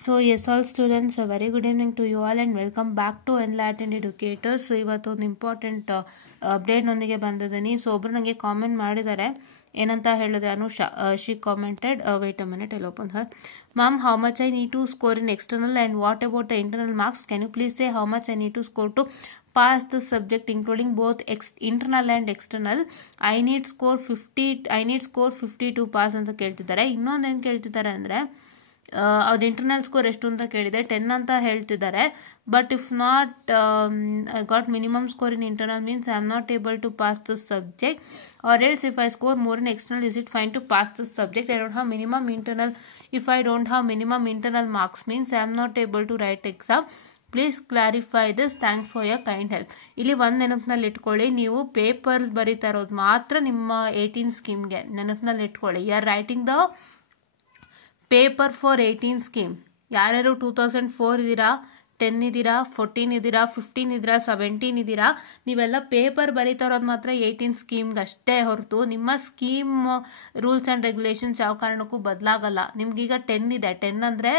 So yes, all students, a very good evening to you all and welcome back to Enlightened Educators. So ಇವತ್ತು ಒಂದು important update ನೊಂದಿಗೆ ಬಂದಿದ್ದೀನಿ. So ಒಬ್ರು ನನಗೆ comment ಮಾಡಿದ್ದಾರೆ, ಏನಂತ ಹೇಳಿದ್ರೆ Anusha, she commented, wait a minute, I open her. Ma'am, how much I need to score in external and what about the internal marks? Can you please say how much I need to score to pass the subject including both internal and external? I need score 50 to pass ಅಂತ ಕೇಳ್ತಿದ್ದಾರೆ. ಇನ್ನೊಂದು ಏನು ಕೇಳ್ತಿದ್ದಾರೆ ಅಂದರೆ ಅದು internal score ಎಷ್ಟು ಅಂತ ಕೇಳಿದೆ, 10 ಅಂತ ಹೇಳ್ತಿದ್ದಾರೆ. But if not got minimum score in internal means I am not able to pass this subject, or else if I score more in external is it fine to pass this subject? I don't have minimum internal. If I don't have minimum internal marks means I am not able to write exam. Please clarify this, thanks for your kind help. ಇಲ್ಲಿ ಒಂದು ನೆನಪಿನಲ್ಲಿ ಇಟ್ಕೊಳ್ಳಿ, ನೀವು papers ಬರೀತಾ ಇರೋದು ಮಾತ್ರ ನಿಮ್ಮ 18 ಸ್ಕೀಮ್ಗೆ ನೆನಪಿನಲ್ಲಿ ಇಟ್ಕೊಳ್ಳಿ. You are writing the paper for 18 scheme. ಯಾರ್ಯಾರು 2004 ಇದ್ದೀರಾ, 10 ಇದ್ದೀರಾ, 14 ಇದ್ದೀರಾ, 15 ಇದ್ದೀರಾ, 17 ಇದ್ದೀರಾ, ನೀವೆಲ್ಲ ಪೇಪರ್ ಬರೀತಾ ಇರೋದು ಮಾತ್ರ 18 ಸ್ಕೀಮ್ಗೆ ಅಷ್ಟೇ ಹೊರತು ನಿಮ್ಮ ಸ್ಕೀಮ್ ರೂಲ್ಸ್ ಆ್ಯಂಡ್ ರೆಗ್ಯುಲೇಷನ್ಸ್ ಯಾವ ಕಾರಣಕ್ಕೂ ಬದಲಾಗಲ್ಲ. ನಿಮ್ಗೀಗ 10 ಇದೆ. 10 ಅಂದರೆ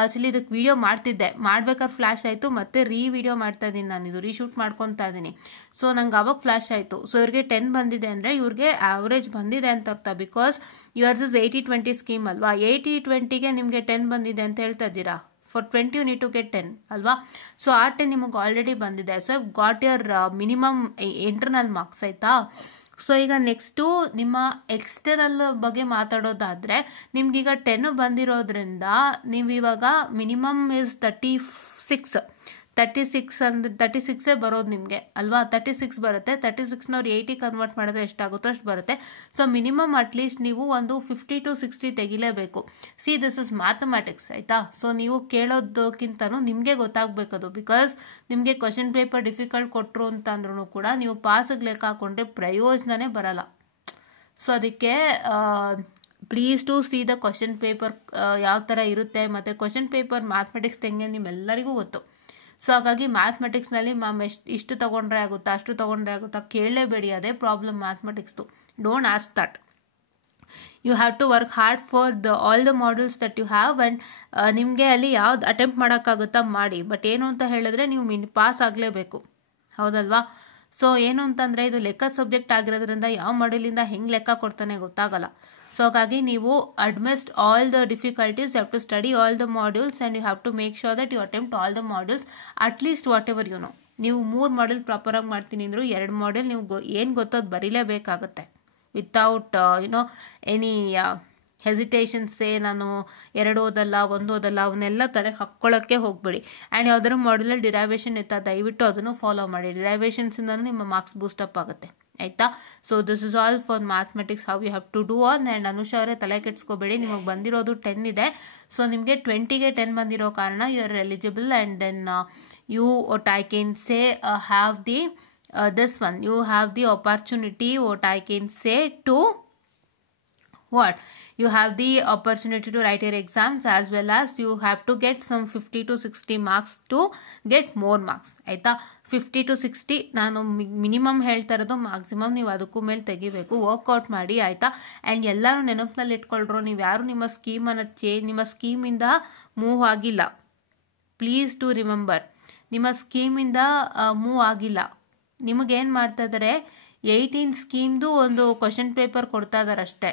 ಆಕ್ಚುಲಿ ಇದಕ್ಕೆ ವಿಡಿಯೋ ಮಾಡ್ತಿದ್ದೆ, ಮಾಡ್ಬೇಕಾದ್ರೆ ಫ್ಲ್ಯಾಶ್ ಆಯಿತು, ಮತ್ತೆ ವಿಡಿಯೋ ಮಾಡ್ತಾ ಇದ್ದೀನಿ, ನಾನು ಇದು ರೀಶೂಟ್ ಮಾಡ್ಕೊತಾ ಇದ್ದೀನಿ. ಸೊ ನಂಗೆ ಅವಾಗ ಫ್ಲ್ಯಾಶ್ ಆಯಿತು. ಸೊ ಇವ್ರಿಗೆ 10 ಬಂದಿದೆ ಅಂದರೆ ಇವ್ರಿಗೆ ಆವ್ರೇಜ್ ಬಂದಿದೆ ಅಂತ ಅರ್ಥ. ಬಿಕಾಸ್ ಯುವರ್ಸ್ ಇಸ್ 80-20 ಸ್ಕೀಮ್ ಅಲ್ವಾ. 80-20ಗೆ ನಿಮಗೆ 10 ಬಂದಿದೆ ಅಂತ ಹೇಳ್ತಾ ಇದ್ದೀರಾ. For 20 you need to get 10 ಅಲ್ವಾ. ಸೊ ಆ 10 ನಿಮಗೆ ಆಲ್ರೆಡಿ ಬಂದಿದೆ. So got your minimum internal marks, ಆಯಿತಾ. ಸೊ ಈಗ ನೆಕ್ಸ್ಟು ನಿಮ್ಮ ಎಕ್ಸ್ಟರ್ನಲ್ ಬಗ್ಗೆ ಮಾತಾಡೋದಾದರೆ, ನಿಮ್ಗೀಗ 10 ಬಂದಿರೋದ್ರಿಂದ ನೀವು ಇವಾಗ ಮಿನಿಮಮ್ ಇಸ್ 36 ಬರೋದು ನಿಮಗೆ ಅಲ್ವಾ. 36 ಬರುತ್ತೆ. 36ನವ್ರು 80 ಕನ್ವರ್ಟ್ ಮಾಡಿದ್ರೆ ಎಷ್ಟಾಗುತ್ತೋ ಅಷ್ಟು ಬರುತ್ತೆ. ಸೊ ಮಿನಿಮಮ್ ಅಟ್ಲೀಸ್ಟ್ ನೀವು ಒಂದು 50 to 60 ತೆಗಿಲೇಬೇಕು. ಸಿ ದಿಸ್ ಇಸ್ ಮ್ಯಾಥಮೆಟಿಕ್ಸ್, ಆಯಿತಾ. ಸೊ ನೀವು ಕೇಳೋದಕ್ಕಿಂತನೂ ನಿಮಗೆ ಗೊತ್ತಾಗಬೇಕದು. ಬಿಕಾಸ್ ನಿಮಗೆ ಕ್ವಶನ್ ಪೇಪರ್ ಡಿಫಿಕಲ್ಟ್ ಕೊಟ್ಟರು ಅಂತಂದ್ರೂ ಕೂಡ ನೀವು ಪಾಸಿಗೆ ಲೆಕ್ಕ ಹಾಕೊಂಡ್ರೆ ಪ್ರಯೋಜನನೇ ಬರಲ್ಲ. ಸೊ ಅದಕ್ಕೆ please to see the question paper ಯಾವ ಥರ ಇರುತ್ತೆ, ಮತ್ತು ಕ್ವಶನ್ ಪೇಪರ್ ಮ್ಯಾಥಮೆಟಿಕ್ಸ್ ತೆಂಗೆ ನಿಮ್ಮೆಲ್ಲರಿಗೂ ಗೊತ್ತು. ಸೊ ಹಾಗಾಗಿ ಮ್ಯಾಥಮೆಟಿಕ್ಸ್ನಲ್ಲಿ ಮ್ಯಾಮ್ ಇಷ್ಟು ತೊಗೊಂಡ್ರೆ ಆಗುತ್ತಾ, ಅಷ್ಟು ತೊಗೊಂಡ್ರೆ ಆಗುತ್ತಾ ಕೇಳಲೇಬೇಡಿ. ಅದೇ ಪ್ರಾಬ್ಲಮ್ ಮ್ಯಾಥಮೆಟಿಕ್ಸ್ದು. Don't ask that. You have to work hard for all the modules that you have. And ನಿಮಗೆ ಅಲ್ಲಿ ಯಾವ್ದು ಅಟೆಂಪ್ಟ್ ಮಾಡೋಕ್ಕಾಗುತ್ತಾ ಮಾಡಿ. ಬಟ್ ಏನು ಅಂತ ಹೇಳಿದ್ರೆ ನೀವು ಪಾಸ್ ಆಗಲೇಬೇಕು, ಹೌದಲ್ವಾ. ಸೊ ಏನು ಅಂತಂದರೆ ಇದು ಲೆಕ್ಕ ಸಬ್ಜೆಕ್ಟ್ ಆಗಿರೋದ್ರಿಂದ ಯಾವ ಮಾಡ್ಯೂಲಿಂದ ಹೆಂಗೆ ಲೆಕ್ಕ ಕೊಡ್ತಾನೆ ಗೊತ್ತಾಗಲ್ಲ. ಸೊ ಹಾಗಾಗಿ ನೀವು amidst all the difficulties, you have to study all the modules and you have to make sure that you attempt all the modules at least whatever you know. ನೀವು 3 ಮಾಡ್ಯೂಲ್ ಪ್ರಾಪರಾಗಿ ಮಾಡ್ತೀನಿ ಅಂದರು 2 ಮಾಡ್ಯೂಲ್ ನೀವು ಏನು ಗೊತ್ತೋದು ಬರೀಲೇಬೇಕಾಗತ್ತೆ. Without any ಹೆಸಿಟೇಷನ್ಸೇ ನಾನು 2 ಓದಲ್ಲ 1 ಓದಲ್ಲ ಅವನ್ನೆಲ್ಲ ತಲೆಗೆ ಹಾಕ್ಕೊಳ್ಳೋಕ್ಕೆ ಹೋಗ್ಬೇಡಿ. ಆ್ಯಂಡ್ ಯಾವ್ದಾದ್ರು ಮಾಡ್ಯೂಲಲ್ಲಿ ಡಿರೈವೇಷನ್ ಇತ್ತ ದಯವಿಟ್ಟು ಅದನ್ನು ಫಾಲೋ ಮಾಡಿ. ಡಿರೈವೇಷನ್ಸಿಂದನೂ ನಿಮ್ಮ ಮಾರ್ಕ್ಸ್ ಬೂಸ್ಟಪ್ ಆಗುತ್ತೆ, ಆಯಿತಾ. So this is all for mathematics, how you have to do on. And Anusha ಅವರೇ ತಲೆ ಕೆಡ್ಸ್ಕೋಬೇಡಿ, ನಿಮಗೆ ಬಂದಿರೋದು 10 ಇದೆ. ಸೊ ನಿಮಗೆ 20ಗೆ 10 ಬಂದಿರೋ ಕಾರಣ you are eligible. And then you what I can say have the this one, you have the opportunity, what I can say, to what you have the opportunity to write your exams, as well as you have to get some 50 to 60 marks to get more marks, ಆಯಿತಾ. 50 to 60 ನಾನು minimum ಹೇಳ್ತಾ ಇರೋದು, maximum ನೀವು ಅದಕ್ಕೂ ಮೇಲೆ ತೆಗಿಬೇಕು. Workout ಮಾಡಿ, ಆಯಿತಾ. ಆ್ಯಂಡ್ ಎಲ್ಲರೂ ನೆನಪಿನಲ್ಲಿ ಇಟ್ಕೊಳ್ರು, ನೀವು ಯಾರು ನಿಮ್ಮ ಸ್ಕೀಮನ್ನು ನಿಮ್ಮ ಸ್ಕೀಮಿಂದ ಮೂವ್ ಆಗಿಲ್ಲ. ಪ್ಲೀಸ್ ಟು ರಿಮೆಂಬರ್, ನಿಮ್ಮ ಸ್ಕೀಮಿಂದ ಮೂವ್ ಆಗಿಲ್ಲ. ನಿಮಗೇನು ಮಾಡ್ತಾ ಇದ್ದಾರೆ, 18 ಸ್ಕೀಮ್ದು ಒಂದು ಕ್ವಶನ್ ಪೇಪರ್ ಕೊಡ್ತಾ ಇದ್ದಾರೆ ಅಷ್ಟೇ.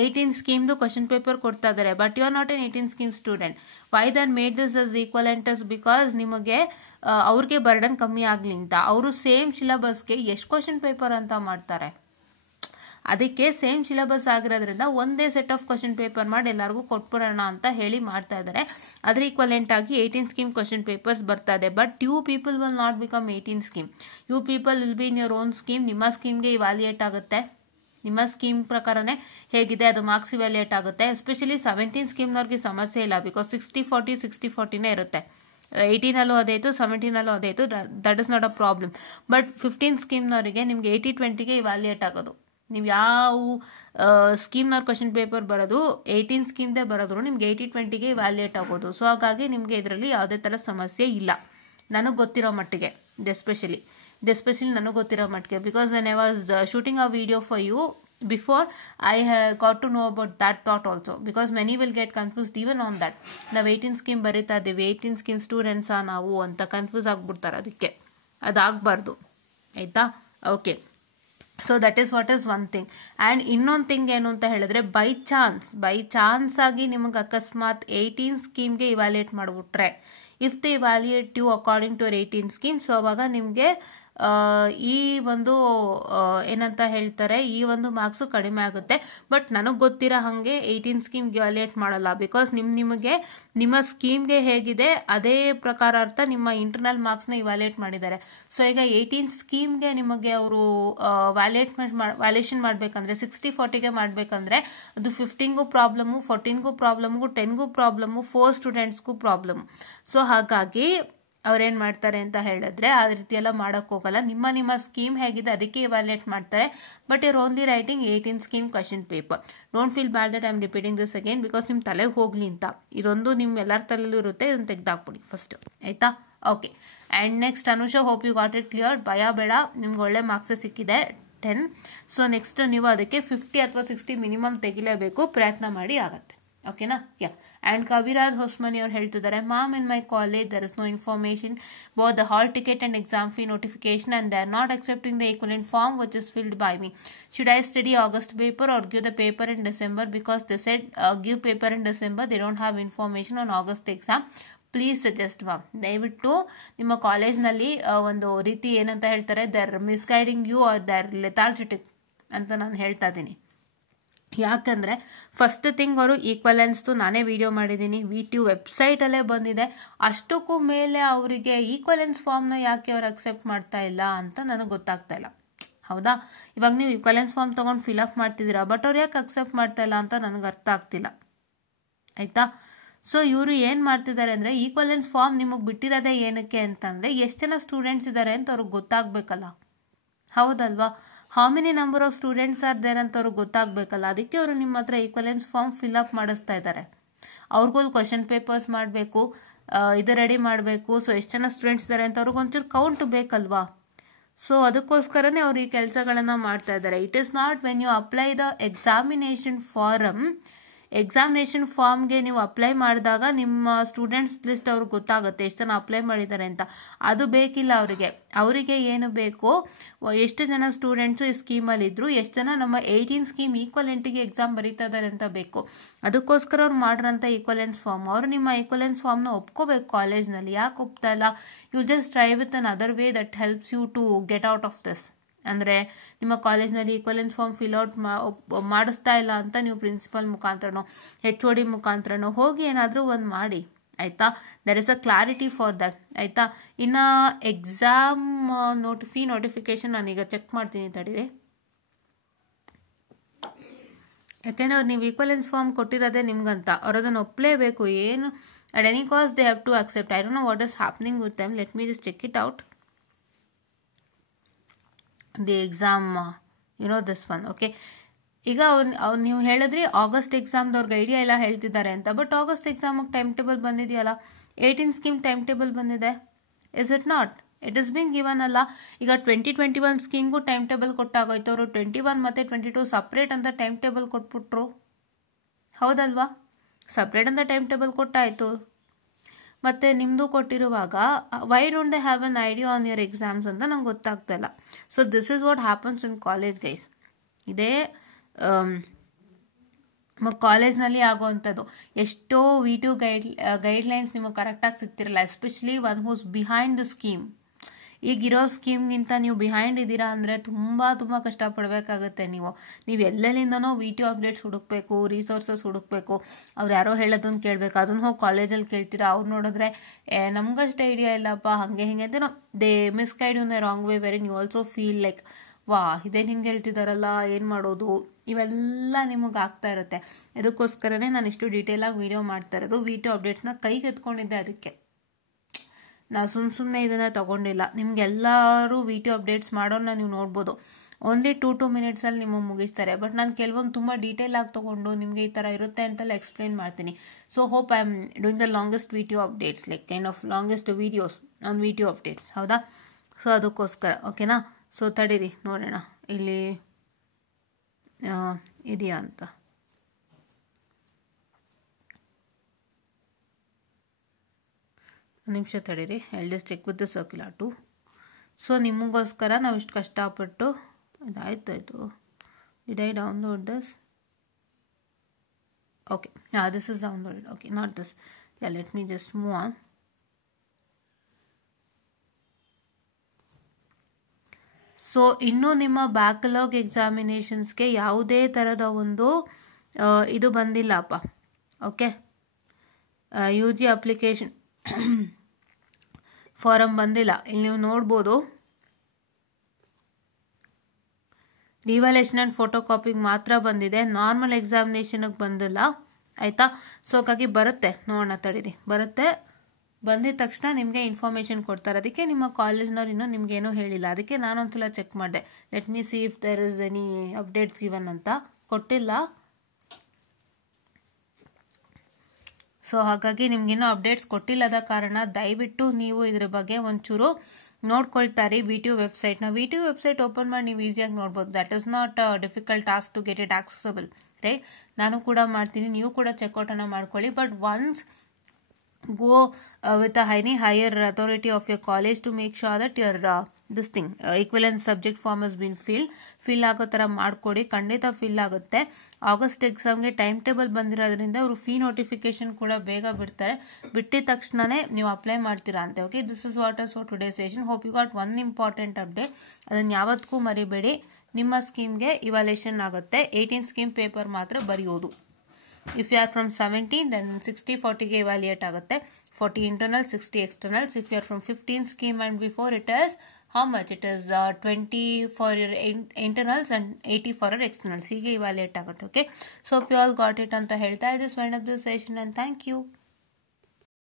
18 ಸ್ಕೀಮ್ದು ಕ್ವಶನ್ ಪೇಪರ್ ಕೊಡ್ತಾ ಇದ್ದಾರೆ. But you are not N 18 scheme student. Why then made this as equivalents? Because ನಿಮಗೆ ಅವ್ರಿಗೆ ಬರ್ಡನ್ ಕಮ್ಮಿ ಆಗಲಿ ಅಂತ ಅವರು ಸೇಮ್ ಸಿಲೆಬಸ್ಗೆ ಎಷ್ಟು ಕ್ವಶನ್ ಪೇಪರ್ ಅಂತ ಮಾಡ್ತಾರೆ. ಅದಕ್ಕೆ ಸೇಮ್ ಸಿಲೆಬಸ್ ಆಗಿರೋದ್ರಿಂದ ಒಂದೇ ಸೆಟ್ ಆಫ್ ಕ್ವಶನ್ ಪೇಪರ್ ಮಾಡಿ ಎಲ್ಲರಿಗೂ ಕೊಟ್ಬಿಡೋಣ ಅಂತ ಹೇಳಿ ಮಾಡ್ತಾ ಇದ್ದಾರೆ. ಅದ್ರ ಈಕ್ವಲೆಂಟ್ ಆಗಿ 18 ಸ್ಕೀಮ್ ಕ್ವಶನ್ ಪೇಪರ್ಸ್ ಬರ್ತಾ ಇದೆ. But you people will not become 18 scheme. You people will be in your own scheme. ನಿಮ್ಮ ಸ್ಕೀಮ್ಗೆ ಇವ್ಯಾಲ್ಯೂಯೇಟ್ ಆಗುತ್ತೆ. ನಿಮ್ಮ ಸ್ಕೀಮ್ ಪ್ರಕಾರನೇ ಹೇಗಿದೆ ಅದು ಮಾರ್ಕ್ಸ್ ಇವ್ಯಾಲ್ಯೂಯೇಟ್ ಆಗುತ್ತೆ. ಎಸ್ಪೆಷಲಿ 17 ಸ್ಕೀಮ್ನವ್ರಿಗೆ ಸಮಸ್ಯೆ ಇಲ್ಲ. ಬಿಕಾಸ್ 60-40 ಇರುತ್ತೆ. 18ನಲ್ಲೂ ಅದೇ ಇತ್ತು, 17ನಲ್ಲೂ ಅದೇ ಇತ್ತು. That is not a problem. But 15 ಸ್ಕೀಮ್ನವರಿಗೆ ನಿಮಗೆ 80-20ಗೆ ಇವ್ಯಾಲ್ಯೂಯೇಟ್ ಆಗೋದು. ನೀವು ಯಾವ ಸ್ಕೀಮ್ನವ್ರ ಕ್ವಶನ್ ಪೇಪರ್ ಬರೋದು 18 ಸ್ಕೀಮ್ದೇ ಬರೋದ್ರು ನಿಮ್ಗೆ 80-20ಗೆ ಇವ್ಯಾಲ್ಯೂಯೇಟ್ ಆಗೋದು. ಸೊ ಹಾಗಾಗಿ ನಿಮಗೆ ಇದರಲ್ಲಿ ಯಾವುದೇ ಥರ ಸಮಸ್ಯೆ ಇಲ್ಲ, ನನಗೆ ಗೊತ್ತಿರೋ ಮಟ್ಟಿಗೆ. ಎಸ್ಪೆಷಲಿ ನನಗೆ ಗೊತ್ತಿರೋ ಮಟ್ಟಿಗೆ. Because when I was shooting a video for you before I got to know about that thought also, because many will get confused even on that. ನಾವು 18 ಸ್ಕೀಮ್ ಬರೀತಾ ಇದ್ದೀವಿ, 18 ಸ್ಕೀಮ್ ಸ್ಟೂಡೆಂಟ್ಸಾ ನಾವು ಅಂತ ಕನ್ಫ್ಯೂಸ್ ಆಗ್ಬಿಡ್ತಾರೆ. ಅದಕ್ಕೆ ಅದಾಗಬಾರ್ದು ಆಯಿತಾ. Okay, so that is what is one thing. And ಇನ್ನೊಂದು ಥಿಂಗ್ ಏನು ಅಂತ ಹೇಳಿದ್ರೆ, ಬೈ ಚಾನ್ಸ್ ಆಗಿ ನಿಮಗೆ ಅಕಸ್ಮಾತ್ 18 ಸ್ಕೀಮ್ಗೆ ಇವ್ಯಾಲ್ಯೂಯೇಟ್ ಮಾಡಿಬಿಟ್ರೆ, if they evaluate you according to 18 scheme, so ಅವಾಗ ನಿಮಗೆ ಈ ಒಂದು ಏನಂತ ಹೇಳ್ತಾರೆ, ಈ ಒಂದು ಮಾರ್ಕ್ಸು ಕಡಿಮೆ ಆಗುತ್ತೆ. ಬಟ್ ನನಗೆ ಗೊತ್ತಿರೋ ಹಾಗೆ 18 ಸ್ಕೀಮ್ಗೆ ಇವ್ಯಾಲ್ಯೂಯೇಟ್ ಮಾಡಲ್ಲ, ಬಿಕಾಸ್ ನಿಮಗೆ ನಿಮ್ಮ ಸ್ಕೀಮ್ಗೆ ಹೇಗಿದೆ ಅದೇ ಪ್ರಕಾರ ಅರ್ಥ ನಿಮ್ಮ ಇಂಟರ್ನಲ್ ಮಾರ್ಕ್ಸ್ನ ಇವ್ಯಾಲ್ಯೂಯೇಟ್ ಮಾಡಿದ್ದಾರೆ. ಸೊ ಈಗ 18 ಸ್ಕೀಮ್ಗೆ ನಿಮಗೆ ಅವರು ವ್ಯಾಲ್ಯೂಯೇಷನ್ ಮಾಡಬೇಕಂದ್ರೆ 60-40ಗೆ ಮಾಡಬೇಕಂದ್ರೆ ಅದು 15ಗೂ ಪ್ರಾಬ್ಲಮ್ಮು, 14ಗೂ ಪ್ರಾಬ್ಲಮ್ಗೂ, 10ಗೂ ಪ್ರಾಬ್ಲಮ್ಮು, 4 ಸ್ಟೂಡೆಂಟ್ಸ್ಗೂ ಪ್ರಾಬ್ಲಮ್. ಸೊ ಹಾಗಾಗಿ ಅವ್ರೇನು ಮಾಡ್ತಾರೆ ಅಂತ ಹೇಳಿದ್ರೆ ಆ ರೀತಿ ಎಲ್ಲ ಮಾಡೋಕ್ಕೆ ಹೋಗಲ್ಲ. ನಿಮ್ಮ ಸ್ಕೀಮ್ ಹೇಗಿದೆ ಅದಕ್ಕೆ ಇವ್ಯಾಲ್ಯೂಯೇಟ್ ಮಾಡ್ತಾರೆ. But you're only writing 18 scheme question paper. Don't feel bad that I am repeating this again, because ನಿಮ್ಮ ತಲೆಗೆ ಹೋಗ್ಲಿ ಅಂತ. ಇದೊಂದು ನಿಮ್ಮ ಎಲ್ಲರ ತಲೆಯಲ್ಲೂ ಇರುತ್ತೆ, ಇದನ್ನು ತೆಗೆದಾಕ್ಬಿಡಿ ಫಸ್ಟ್ ಆಯಿತಾ. Okay, and next Anusha, hope you got it clear. ಭಯ ಬೇಡ, ನಿಮ್ಗೆ ಒಳ್ಳೆ ಮಾರ್ಕ್ಸ್ ಸಿಕ್ಕಿದೆ 10. ಸೊ ನೆಕ್ಸ್ಟ್ ನೀವು ಅದಕ್ಕೆ 50 ಅಥವಾ 60 ಮಿನಿಮಮ್ ತೆಗಿಲೇಬೇಕು, ಪ್ರಯತ್ನ ಮಾಡಿ ಆಗುತ್ತೆ. ಓಕೆನಾ. ಯಾ. ಆ್ಯಂಡ್ ಕವಿರಾಜ್ ಹೊಸ್ಮನಿ ಅವ್ರು ಹೇಳ್ತಿದ್ದಾರೆ, ma'am in my college there is no information about the hall ticket and exam fee notification, and they are not accepting the equivalent form which is filled by me. Should I study August paper or give the paper in December? Because they said give paper in December, they don't have information on August exam. Please suggest ma'am. ದಯವಿಟ್ಟು ನಿಮ್ಮ ಕಾಲೇಜ್ನಲ್ಲಿ ಒಂದು ರೀತಿ ಏನಂತ ಹೇಳ್ತಾರೆ, they're misguiding you or they're lethargic ಅಂತ ನಾನು ಹೇಳ್ತಾ ಇದ್ದೀನಿ. ಯಾಕಂದರೆ ಫಸ್ಟ್ ಥಿಂಗ್ ಅವರು ಈಕ್ವಲೆನ್ಸ್ದು ನಾನೇ ವಿಡಿಯೋ ಮಾಡಿದ್ದೀನಿ, VTU ವೆಬ್ಸೈಟಲ್ಲೇ ಬಂದಿದೆ. ಅಷ್ಟಕ್ಕೂ ಮೇಲೆ ಅವರಿಗೆ ಈಕ್ವಲೆನ್ಸ್ ಫಾರ್ಮ್ನ ಯಾಕೆ ಅವ್ರು ಅಕ್ಸೆಪ್ಟ್ ಮಾಡ್ತಾ ಇಲ್ಲ ಅಂತ ನನಗೆ ಗೊತ್ತಾಗ್ತಾ ಇಲ್ಲ. ಹೌದಾ, ಇವಾಗ ನೀವು ಈಕ್ವಲೆನ್ಸ್ ಫಾರ್ಮ್ ತೊಗೊಂಡು ಫಿಲಪ್ ಮಾಡ್ತಿದ್ದೀರಾ, ಬಟ್ ಅವ್ರು ಯಾಕೆ ಅಕ್ಸೆಪ್ಟ್ ಮಾಡ್ತಾ ಇಲ್ಲ ಅಂತ ನನಗೆ ಅರ್ಥ ಆಗ್ತಿಲ್ಲ ಆಯಿತಾ. ಸೊ ಇವರು ಏನು ಮಾಡ್ತಿದ್ದಾರೆ ಅಂದರೆ, ಈಕ್ವಲೆನ್ಸ್ ಫಾರ್ಮ್ ನಿಮಗೆ ಬಿಟ್ಟಿರೋದೇ ಏನಕ್ಕೆ ಅಂತಂದರೆ ಎಷ್ಟು ಜನ ಸ್ಟೂಡೆಂಟ್ಸ್ ಇದ್ದಾರೆ ಅಂತ ಅವ್ರಿಗೆ ಗೊತ್ತಾಗಬೇಕಲ್ಲ, ಹೌದಲ್ವಾ. How many number of students are there ಅಂತ ಅವ್ರಿಗೆ ಗೊತ್ತಾಗಬೇಕಲ್ಲ. ಅದಕ್ಕೆ ಅವರು ನಿಮ್ಮ ಹತ್ರ ಈಕ್ವಲೆನ್ಸ್ ಫಾರ್ಮ್ ಫಿಲ್ಅಪ್ ಮಾಡಿಸ್ತಾ ಇದ್ದಾರೆ. ಅವ್ರಿಗೂ ಕ್ವಶನ್ ಪೇಪರ್ಸ್ ಮಾಡಬೇಕು, ಇದು ರೆಡಿ ಮಾಡಬೇಕು. ಸೊ ಎಷ್ಟು ಜನ ಸ್ಟೂಡೆಂಟ್ಸ್ ಇದ್ದಾರೆ ಅಂತ ಅವ್ರಿಗೊಂಚೂರು ಕೌಂಟ್ ಬೇಕಲ್ವಾ. ಸೊ ಅದಕ್ಕೋಸ್ಕರನೇ ಅವ್ರು ಈ ಕೆಲಸಗಳನ್ನು ಮಾಡ್ತಾ ಇದ್ದಾರೆ. It is not when you apply the examination ಫಾರ್ಮ್ಗೆ ನೀವು ಅಪ್ಲೈ ಮಾಡಿದಾಗ ನಿಮ್ಮ ಸ್ಟೂಡೆಂಟ್ಸ್ ಲಿಸ್ಟ್ ಅವ್ರಿಗೆ ಗೊತ್ತಾಗುತ್ತೆ ಎಷ್ಟು ಜನ ಅಪ್ಲೈ ಮಾಡಿದ್ದಾರೆ ಅಂತ. ಅದು ಬೇಕಿಲ್ಲ ಅವರಿಗೆ ಏನು ಬೇಕು, ಎಷ್ಟು ಜನ ಸ್ಟೂಡೆಂಟ್ಸು ಈ ಸ್ಕೀಮಲ್ಲಿ ಇದ್ರು, ಎಷ್ಟು ಜನ ನಮ್ಮ 18 ಸ್ಕೀಮ್ ಈಕ್ವಲೆಂಟಿಗೆ ಎಕ್ಸಾಮ್ ಬರೀತಾ ಇದ್ದಾರೆ ಅಂತ ಬೇಕು. ಅದಕ್ಕೋಸ್ಕರ ಅವ್ರು ಮಾಡಿರೋಂಥ ಈಕ್ವಲೆನ್ಸ್ ಫಾರ್ಮ್. ಅವರು ನಿಮ್ಮ ಈಕ್ವಲೆನ್ಸ್ ಫಾರ್ಮ್ನ ಒಪ್ಕೋಬೇಕು ಕಾಲೇಜ್ನಲ್ಲಿ. ಯಾಕೆ ಒಪ್ತಾ ಇಲ್ಲ? You just try with another way that helps you to get out of this. ಅಂದರೆ ನಿಮ್ಮ ಕಾಲೇಜ್ನಲ್ಲಿ ಈಕ್ವಲೆನ್ಸ್ ಫಾರ್ಮ್ ಫಿಲ್ಔಟ್ ಮಾಡಿಸ್ತಾ ಇಲ್ಲ ಅಂತ ನೀವು ಪ್ರಿನ್ಸಿಪಲ್ ಮುಖಾಂತರನೋ HOD ಮುಖಾಂತರನೋ ಹೋಗಿ ಏನಾದರೂ ಒಂದು ಮಾಡಿ ಆಯಿತಾ. There is a clarity for that ಆಯಿತಾ. ಇನ್ನು ಎಕ್ಸಾಮ್ ಫೀ ನೋಟಿಫಿಕೇಶನ್ ನಾನೀಗ ಚೆಕ್ ಮಾಡ್ತೀನಿ ತಡೀರಿ. ಯಾಕೆಂದರೆ ಅವ್ರು ನೀವು ಈಕ್ವಲೆನ್ಸ್ ಫಾರ್ಮ್ ಕೊಟ್ಟಿರೋದೇ ನಿಮ್ಗಂತ, ಅವ್ರು ಅದನ್ನು ಒಪ್ಪಲೇಬೇಕು. ಏನು at any cost they have to accept. I don't know what is happening with them. Let me just check it out. The exam this one. Okay, ಈಗ ನೀವು ಹೇಳಿದ್ರಿ ಆಗಸ್ಟ್ ಎಕ್ಸಾಮ್ದವ್ರಿಗೆ ಐಡಿಯಾ ಎಲ್ಲ ಹೇಳ್ತಿದ್ದಾರೆ ಅಂತ. ಬಟ್ ಆಗಸ್ಟ್ ಎಕ್ಸಾಮಿಗೆ ಟೈಮ್ ಟೇಬಲ್ ಬಂದಿದೆಯಲ್ಲ, 18 scheme time table ಬಂದಿದೆ. Is it not? It is been given ಅಲ್ಲ. ಈಗ 2021 ಸ್ಕೀಮ್ಗೂ ಟೈಮ್ ಟೇಬಲ್ ಕೊಟ್ಟಾಗೋಯ್ತು. ಅವರು 21 ಮತ್ತು 22 ಸಪ್ರೇಟ್ ಅಂತ ಟೈಮ್ ಟೇಬಲ್ ಕೊಟ್ಬಿಟ್ರು, ಹೌದಲ್ವಾ. ಸಪ್ರೇಟ್ ಅಂತ ಟೈಮ್ ಟೇಬಲ್ ಕೊಟ್ಟಾಯಿತು. ಮತ್ತು ನಿಮ್ಮದು ಕೊಟ್ಟಿರುವಾಗ why don't they have an idea on your exams ಅಂತ ನಂಗೆ ಗೊತ್ತಾಗ್ತಾ ಇಲ್ಲ. So this is what happens in college guys. ಇದೇ ಕಾಲೇಜ್ನಲ್ಲಿ ಆಗೋವಂಥದ್ದು. ಎಷ್ಟೋ VTU ಗೈಡ್ಲೈನ್ಸ್ ನಿಮಗೆ ಕರೆಕ್ಟಾಗಿ ಸಿಗ್ತಿರಲ್ಲ, especially one who's behind the scheme. ಈಗಿರೋ ಸ್ಕೀಮ್ಗಿಂತ ನೀವು ಬಿಹೈಂಡ್ ಇದ್ದೀರಾ ಅಂದರೆ ತುಂಬ ಕಷ್ಟಪಡಬೇಕಾಗುತ್ತೆ. ನೀವು ಎಲ್ಲೆಲ್ಲಿಂದನೋ VTU ಅಪ್ಡೇಟ್ಸ್ ಹುಡುಕಬೇಕು, ರಿಸೋರ್ಸಸ್ ಹುಡುಕಬೇಕು. ಅವ್ರು ಯಾರೋ ಹೇಳೋದನ್ನು ಕೇಳಬೇಕು, ಅದನ್ನು ಹೋಗಿ ಕಾಲೇಜಲ್ಲಿ ಕೇಳ್ತೀರಾ. ಅವ್ರು ನೋಡಿದ್ರೆ ನಮಗಷ್ಟು ಐಡಿಯಾ ಇಲ್ಲಪ್ಪ, ಹಾಗೆ ಹಿಂಗೆ ಅಂತ they misguide in the wrong way very you also feel like ವಾ ಇದೇನು ಹಿಂಗೆ ಹೇಳ್ತಿದ್ದಾರಲ್ಲ, ಏನು ಮಾಡೋದು, ಇವೆಲ್ಲ ನಿಮಗೆ ಆಗ್ತಾ ಇರುತ್ತೆ. ಇದಕ್ಕೋಸ್ಕರನೇ ನಾನು ಇಷ್ಟು ಡೀಟೇಲಾಗಿ ವೀಡಿಯೋ ಮಾಡ್ತಾ ಇರೋದು. VTU ಅಪ್ಡೇಟ್ಸ್ನ ಕೈಗೆ ಎತ್ಕೊಂಡಿದ್ದೆ, ಅದಕ್ಕೆ ನಾವು ಸುಮ್ಮನೆ ಇದನ್ನು ತೊಗೊಂಡಿಲ್ಲ. ನಿಮಗೆಲ್ಲರೂ VTU ಅಪ್ಡೇಟ್ಸ್ ಮಾಡೋನ್ನ ನೀವು ನೋಡ್ಬೋದು. ಓನ್ಲಿ 2 ಮಿನಿಟ್ಸಲ್ಲಿ ನಿಮಗೆ ಮುಗಿಸ್ತಾರೆ. ಬಟ್ ನಾನು ಕೆಲವೊಂದು ತುಂಬ ಡೀಟೇಲಾಗಿ ತೊಗೊಂಡು ನಿಮಗೆ ಈ ಥರ ಇರುತ್ತೆ ಅಂತೆಲ್ಲ ಎಕ್ಸ್ಪ್ಲೇನ್ ಮಾಡ್ತೀನಿ. So hope I am doing the longest VTU updates, like kind of longest videos on VTU updates, ಹೌದಾ. ಸೊ ಅದಕ್ಕೋಸ್ಕರ ಓಕೆನಾ. ಸೊ ತಡೀರಿ ನೋಡೋಣ, ಇಲ್ಲಿ ಇದೆಯಾ ಅಂತ. ನಿಮಿಷ ತಡೀರಿ, I just check with the circular too. So ನಿಮಗೋಸ್ಕರ ನಾವು ಇಷ್ಟು ಕಷ್ಟಪಟ್ಟು ಇದಾಯ್ತು. Did I download this? Okay, this is downloaded. Okay, not this. Let me just move on. So ಇನ್ನೂ ನಿಮ್ಮ ಬ್ಯಾಕ್ಲಾಗ್ ಎಕ್ಸಾಮಿನೇಷನ್ಸ್ಗೆ ಯಾವುದೇ ಥರದ ಒಂದು ಇದು ಬಂದಿಲ್ಲಪ್ಪ. Okay, U G application form ಬಂದಿಲ್ಲ. ಇಲ್ಲಿ ನೀವು ನೋಡ್ಬೋದು, ರಿವ್ಯಾಲ್ಯೂಯೇಷನ್ ಆ್ಯಂಡ್ ಫೋಟೋ ಕಾಪಿಗೆ ಮಾತ್ರ ಬಂದಿದೆ, ನಾರ್ಮಲ್ ಎಕ್ಸಾಮಿನೇಷನ್ಗೆ ಬಂದಿಲ್ಲ. ಆಯಿತಾ? ಸೊ ಹಾಗಾಗಿ ಬರುತ್ತೆ, ನೋಡೋಣ ತಡೀರಿ, ಬರುತ್ತೆ. ಬಂದಿದ ತಕ್ಷಣ ನಿಮಗೆ ಇನ್ಫಾರ್ಮೇಷನ್ ಕೊಡ್ತಾರೆ. ಅದಕ್ಕೆ ನಿಮ್ಮ ಕಾಲೇಜ್ನವ್ರು ಇನ್ನೂ ನಿಮಗೇನೂ ಹೇಳಿಲ್ಲ. ಅದಕ್ಕೆ ನಾನೊಂದ್ಸಲ ಚೆಕ್ ಮಾಡಿದೆ, let me see if there is any updates given ಅಂತ. ಕೊಟ್ಟಿಲ್ಲ. ಸೊ ಹಾಗಾಗಿ ನಿಮ್ಗಿನ್ನೂ ಅಪ್ಡೇಟ್ಸ್ ಕೊಟ್ಟಿಲ್ಲದ ಕಾರಣ ದಯವಿಟ್ಟು ನೀವು ಇದ್ರ ಬಗ್ಗೆ ಒಂಚೂರು ನೋಡ್ಕೊಳ್ತಾರೆ. VTU ವೆಬ್ಸೈಟ್ನ VTU ವೆಬ್ಸೈಟ್ ಓಪನ್ ಮಾಡಿ ನೀವು ಈಸಿಯಾಗಿ ನೋಡ್ಬೋದು. That is not difficult task to get it accessible, right? ನಾನು ಕೂಡ ಮಾಡ್ತೀನಿ, ನೀವು ಕೂಡ ಚೆಕ್ಔಟನ್ನು ಮಾಡ್ಕೊಳ್ಳಿ. But once go with a higher authority of your college to make sure that your this thing equivalent subject form has been fill ಆಗೋ ಥರ ಮಾಡಿಕೊಡಿ. ಖಂಡಿತ ಫಿಲ್ ಆಗುತ್ತೆ. ಆಗಸ್ಟ್ ಎಕ್ಸಾಮ್ಗೆ ಟೈಮ್ ಟೇಬಲ್ ಬಂದಿರೋದ್ರಿಂದ ಅವರು ಫೀ ನೋಟಿಫಿಕೇಶನ್ ಕೂಡ ಬೇಗ ಬಿಡ್ತಾರೆ. ಬಿಟ್ಟಿದ ತಕ್ಷಣನೇ ನೀವು ಅಪ್ಲೈ ಮಾಡ್ತೀರಾ ಅಂತ. Okay, this is what is for today session. Hope you got one important update. ಅದನ್ನು ಯಾವತ್ತೂ ಮರಿಬೇಡಿ. ನಿಮ್ಮ ಸ್ಕೀಮ್ಗೆ ಇವಾಲ್ಯೂಯೇಷನ್ ಆಗುತ್ತೆ. 18 ಸ್ಕೀಮ್ ಪೇಪರ್ ಮಾತ್ರ ಬರೆಯೋದು. If you are from 17, then 60-40 ಗೆ evaluate ಆಗುತ್ತೆ. 40 internal, 60 externals. If you are from 15 scheme and before, it is how much? It is 20 for your internals and 80 for your externals. ಹೀಗೆ evaluate ಆಗುತ್ತೆ. Okay, so if you all got it ಅಂತ ಹೇಳ್ತಾ, I just wind up this session and thank you.